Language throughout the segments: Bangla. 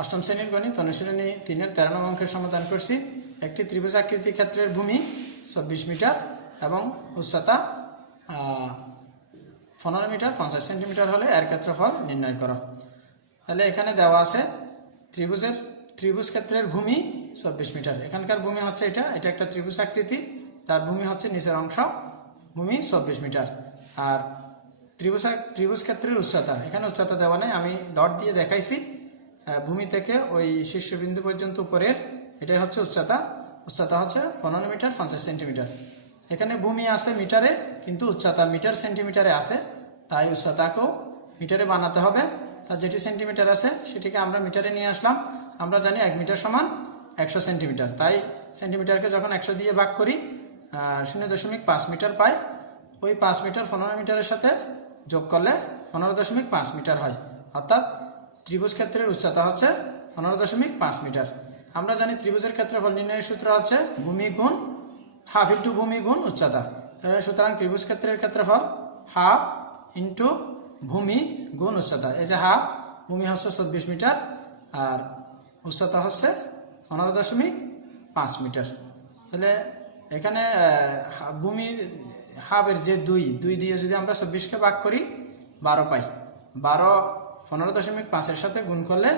অষ্টম শ্রেণীর গণিত অনুশীলনী 3-এর 13 নং অঙ্কের সমাধান করছি। একটি ত্রিভুজ আকৃতি ক্ষেত্রের ভূমি 24 মিটার এবং উচ্চতা 15 মিটার 50 সেন্টিমিটার হলে এর ক্ষেত্রফল নির্ণয় করো। তাহলে এখানে দেওয়া আছে ত্রিভুজ ক্ষেত্রের ভূমি 24 মিটার। এখানকার ভূমি হচ্ছে এটা একটা ত্রিভুজ আকৃতি, তার ভূমি হচ্ছে নিচের অংশ, ভূমি 24 মিটার। আর ত্রিভুজ ক্ষেত্রের উচ্চতা, এখানে উচ্চতা দেওয়া নেই, আমি ডট দিয়ে দেখাইছি। ভূমি থেকে ওই শীর্ষবিন্দু পর্যন্ত উপরের এটাই হচ্ছে উচ্চতা হচ্ছে 15 মিটার 50 সেন্টিমিটার। এখানে ভূমি আছে মিটারে, কিন্তু উচ্চতা মিটার সেন্টিমিটারে আছে, তাই উচ্চতাকেও মিটারে বানাতে হবে। তার যেটি সেন্টিমিটার আছে সেটিকে আমরা মিটারে নিয়ে আসলাম। আমরা জানি 1 মিটার সমান 100 সেন্টিমিটার, তাই সেন্টিমিটারকে যখন 100 দিয়ে ভাগ করি 0.5 মিটার পাই। ওই 5 মিটার 15 মিটারের সাথে যোগ করলে 15.5 মিটার হয়, অর্থাৎ ত্রিভুজ ক্ষেত্রের উচ্চতা হচ্ছে 15.5 মিটার। আমরা জানি ত্রিভুজের ক্ষেত্রফল নির্ণয়ের সূত্র হচ্ছে ভূমি গুণ হাফ ইন্টু ভূমি গুণ উচ্চতা। তাহলে সুতরাং ত্রিভুজ ক্ষেত্রের ক্ষেত্রফল হাফ ইন্টু ভূমি গুণ উচ্চতা। এই যে হাফ, ভূমি হচ্ছে 24 মিটার আর উচ্চতা হচ্ছে 15.5 মিটার। তাহলে এখানে ভূমি হাফের যে দুই দিয়ে যদি আমরা 24কে ভাগ করি 12 পাই। 12 15.5-এর সাথে গুণ করলে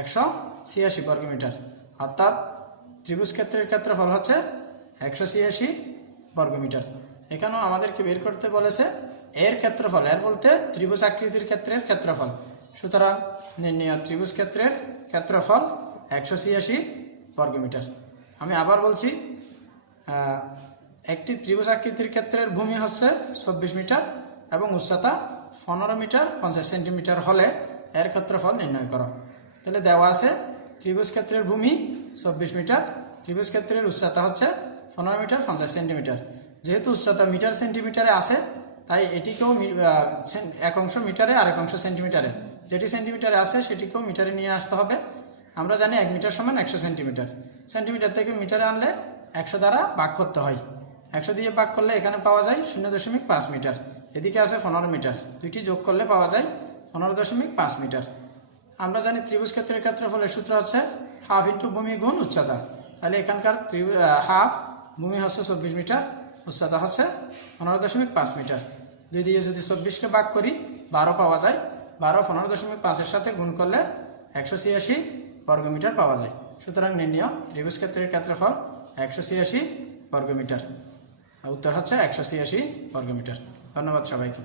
186 বর্গমিটার, অর্থাৎ ত্রিভুজ ক্ষেত্রের ক্ষেত্রফল হচ্ছে 186 বর্গমিটার। এখানেও আমাদেরকে বের করতে বলেছে এর ক্ষেত্রফল, এর বলতে ত্রিভুজ আকৃতির ক্ষেত্রের ক্ষেত্রফল। সুতরাং নির্ণয় ত্রিভুজ ক্ষেত্রের ক্ষেত্রফল 186 বর্গমিটার। আমি আবার বলছি, একটি ত্রিভুজ আকৃতির ক্ষেত্রের ভূমি হচ্ছে 24 মিটার এবং উচ্চতা 15 মিটার 50 সেন্টিমিটার হলে এর ক্ষেত্রফল নির্ণয় করো। তাহলে দেওয়া আছে ত্রিভুজ ক্ষেত্রের ভূমি 24 মিটার, ত্রিভুজ ক্ষেত্রের উচ্চতা হচ্ছে 15 মিটার 50 সেন্টিমিটার। যেহেতু উচ্চতা মিটার সেন্টিমিটারে আছে, তাই এটিকেও এক অংশ মিটারে আর এক অংশ সেন্টিমিটারে, যেটি সেন্টিমিটারে আছে সেটিকেও মিটারে নিয়ে আসতে হবে। আমরা জানি 1 মিটার সমান 100 সেন্টিমিটার। সেন্টিমিটার থেকে মিটারে আনলে 100 দ্বারা ভাগ করতে হয়। 100 দিয়ে ভাগ করলে এখানে পাওয়া যায় 0.5 মিটার, এদিকে আছে 15 মিটার, দুইটি যোগ করলে পাওয়া যায় 15.5 মিটার। আমরা জানি ত্রিভুজ ক্ষেত্রের ক্ষেত্রফলের সূত্র হচ্ছে হাফ ইন্টু ভূমি গুণ উচ্চতা। তাহলে এখানকার হাফ, ভূমি হচ্ছে 24 মিটার, উচ্চতা হচ্ছে 15.5 মিটার। দুই দিয়ে যদি 24কে ভাগ করি 12 পাওয়া যায়। 12 15.5-এর সাথে গুণ করলে 186 বর্গমিটার পাওয়া যায়। সুতরাং নির্ণয় ত্রিভুজ ক্ষেত্রের ক্ষেত্রফল 186 বর্গমিটার। উত্তর হচ্ছে 186 বর্গমিটার। ধন্যবাদ সবাইকে।